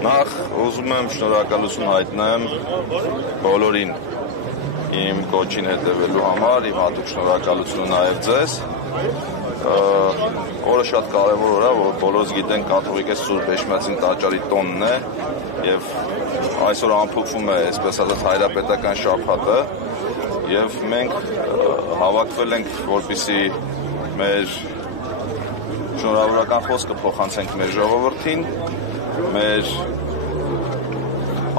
Նախ ուզում եմ շնորհակալություն հայտնեմ բոլորին իմ կոչին հետևելու համար, իմ հատուկ շնորհակալությունը նաև ձեզ։ Օրը շատ կարևոր օր է, որ բոլորս գիտենք կաթողիկոս Սուրբ Էջմիածին տաճարի տոնն է եւ այսօր ամփոփվում է, այսպես ասած, հայրապետական շաբաթը եւ մենք հավաքվել ենք, որպեսզի մեր շնորհավորական խոսքը փոխանցենք մեր ժողովրդին, մեր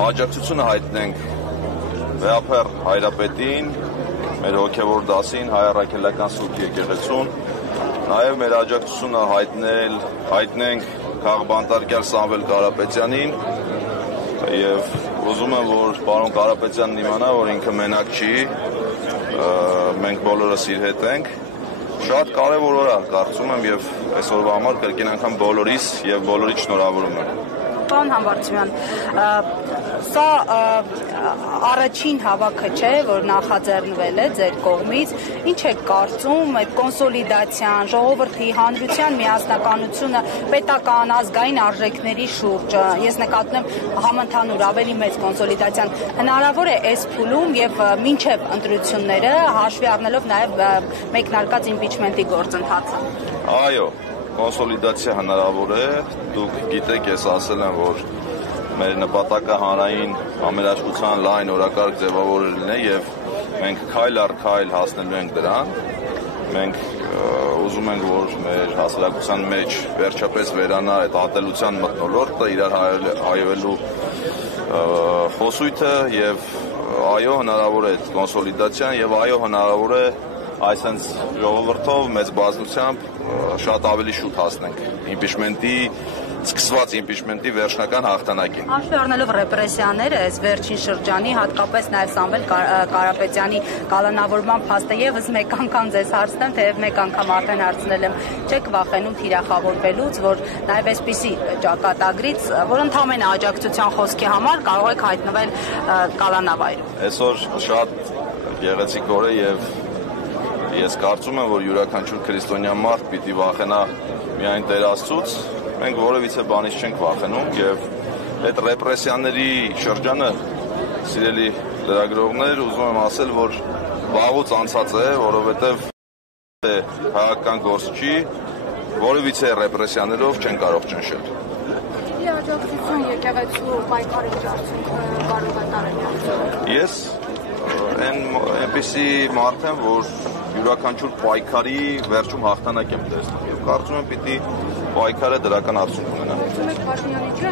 աջակցությունը հայտնենք Վեհափեր հայրապետին, մեր հոգևոր դասին, Հայ առաքելական Սուրբ Եկեղեցուն, նաև մեր աջակցությունը հայտնենք քաղբանտարկյալ Սամվել Կարապետյանին եւ ուզում եմ, որ պարոն Կարապետյանն իմանա, որ ինքը մենակ չի, մենք բոլորս իր հետ ենք։ Շատ կարևոր օր է, կարծում եմ, եւ այսօրվա համար կրկին անգամ բոլորիս եւ բոլորիդ շնորհավորում եմ։ Պարոն Համբարձումյան, սա առաջին հավաքը չէ, որ նախաձեռնվել է ձեր կողմից։ Ինչ եք կարծում այդ կոնսոլիդացիան, ժողովրդի, հանրության միասնականությունը պետական ազգային արժեքների շուրջ։ Ես նկատում եմ համընդհանուր ավելի մեծ կոնսոլիդացիան հնարավոր է այս փուլում եւ մինչեւ ընտրությունները հաշվի առնելով նաեւ մեկնարկած իմպիչմենտի գործընթացը։ Այո, կոնսոլիդացիա հնարավոր է, դուք գիտեք, ես ասել եմ, որ մեր նպատակը հանրային համերաշխության լայն օրակարգ ձևավորելն է եւ մենք քայլ առ քայլ հասնելու ենք դրան։ Մենք ուզում ենք, որ մեր հասարակության մեջ վերջապես վերանա այդ ատելության մթնոլորտը, իրար հայելու խոսույթը եւ այո, հնարավոր է այդ կոնսոլիդացիան եւ այո, հնարավոր է այսպես ժողովրդով մեծ բազմությամբ շատ ավելի շուտ հասնենք սկսված իմպիչմենտի վերջնական հաղթանակին։ Հաշվի առնելով ռեպրեսիաները, այս վերջին շրջանի, հատկապես նաև Սամվել Կարապետյանի կալանավորման փաստը եւս մեկ անգամ ձեզ հարցնեմ, թեև մեկ անգամ արդեն հարցնել եմ, չեք վախենում թիրախավորվելուց, որ նաև այսպիսի ճակատագրից, որ ընդհանրեն աջակցության խոսքի համար կարող եք հայտնվել կալանավայրում։ Այսօր շատ գեղեցիկ օր է եւ ես կարծում եմ, որ յուրաքանչյուր քրիստոնյա մարդ պիտի վախենա միայն Տեր Աստծուց, մենք որևիցե բանից չենք վախենում եւ այդ ռեպրեսիաների շրջանը, սիրելի լրագրողներ, ուզում եմ ասել, որ վաղուց անցած է, որովհետեւ հայկական գործչի որևիցե ռեպրեսիաներով չեն կարող ճնշել։ Ի աջակցություն եկեղեցու պայքարի արդյունքը կարող է տարել։ Ես այնպիսի մարդ եմ, որ յուրաքանչյուր պայքարի վերջում հաղթանակ եմ տեսնում եւ կարծում եմ պիտի պայքարը դրական արդյունք ունենա։ Փաշինյանի չէ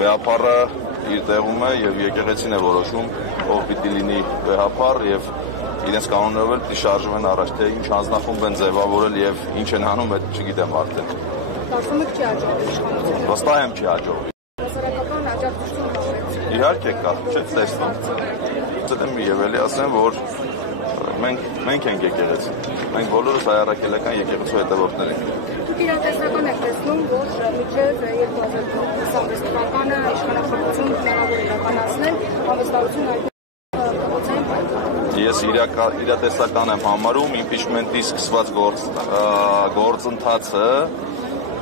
Վեհափարը իր տեղում է եւ եկեղեցին է որոշում, ով պիտի լինի վեհափար եւ իրենց կանոններով էլ պիտի շարժվեն առաջ, թե ինչ հանձնախումբ են ձևավորել եւ ինչ են անում, այդ չգիտեմ արդեն։ Կարծում եք չի հաջողվի իշխանությունը։ Վստահ եմ չի հաջողվի։ Հասարակական աջակցություն կա։ Իհարկե կա, չեք տեսնում։ Ցտեմ եւ էլի ասեմ, որ մենք ենք եկեղեցի։ Մենք բոլորս հայ առաքելական եկեղեցու հետևորդներ ենք։ Դուք իրատեսական եք տեսնում, որ մինչև 2026 թվականը իշխանախոսություն հնարավոր է իրականացնել, հավաստարություն Ես իրատեսական եմ համարում իմպիչմենտի սկսված գործընթացը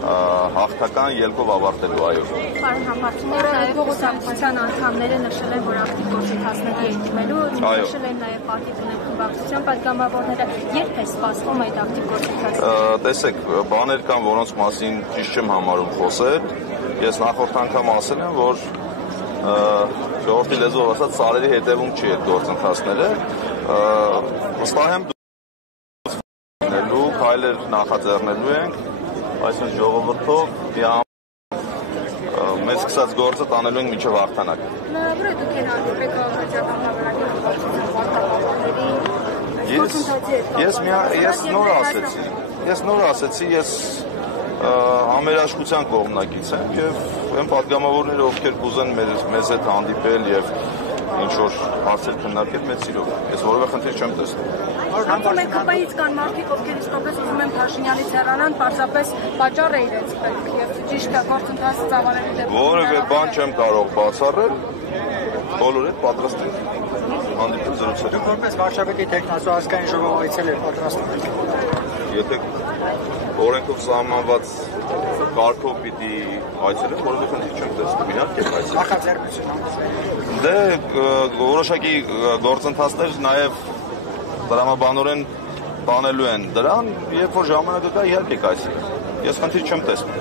հաղթական ելքով ավարտելու, այո։ Պարոն Համբարձումյան, նաև կուսակցության անդամները նշել են, որ ակտիվ գործընթացների են դիմելու, նշել են նաև պարտի տնօրինության պատգամավորները, երբ է սպասվում այդ ակտիվ գործընթացը։ Տեսեք, բաներ կան, որոնց մասին ճիշտ չեմ համարում խոսել։ Ես նախորդ անգամ ասել եմ, որ ժողովրդի լեզվով ասած սարերի հետևում չի այդ գործընթացները։ Վստահ եմ դու քայլեր նախաձեռնելու ենք, այսինքն ժողովրդով մեծ սկսած գործը տանելու ենք մինչև հաղթանակ։ Հնարավոր է դուք հանդիպեք քաղաքացիական Ես նոր ասեցի, ես համերաշխության կողմնակից եմ եւ այն պատգամավորները, ովքեր կուզեն մեզ հետ հանդիպել եւ ինչ որ հարցեր քննարկել, մեծ սիրով։ Ես որևէ խնդիր չեմ տեսնում։ Կարծում եք ԿՊ-ից կան մարդիկ, ովքեր իսկապես ուզում են Փաշինյանից հեռանան, պարզապես պատճառ է իրենց պետք եւ ճիշտ է գործընթացը ծավալելու դեպքում։ Որևէ բան չեմ կարող բացառել, բոլորը պատրաստ են հանդիպել զրուցել։ Որպես վարչապետի տեխնասու ազգային ժողով այցել է պատրաստ։ եթե օրենքով սահմանված կարգով պիտի այցելեմ, որևէ խնդիր չեմ տեսնում, իհարկե այցելեմ։ Նախաձեռնություն։ Դե որոշակի գործընթացներ նաև դրամաբանորեն բանելու են դրան, երբ որ ժամանակը կա, իհարկե կայսրել։ Ես խնդիր չեմ տեսնում։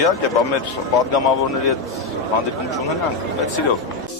Իհարկե, մեր պատգամավորների հետ հանդիպում չունենանք, բայց սիրով։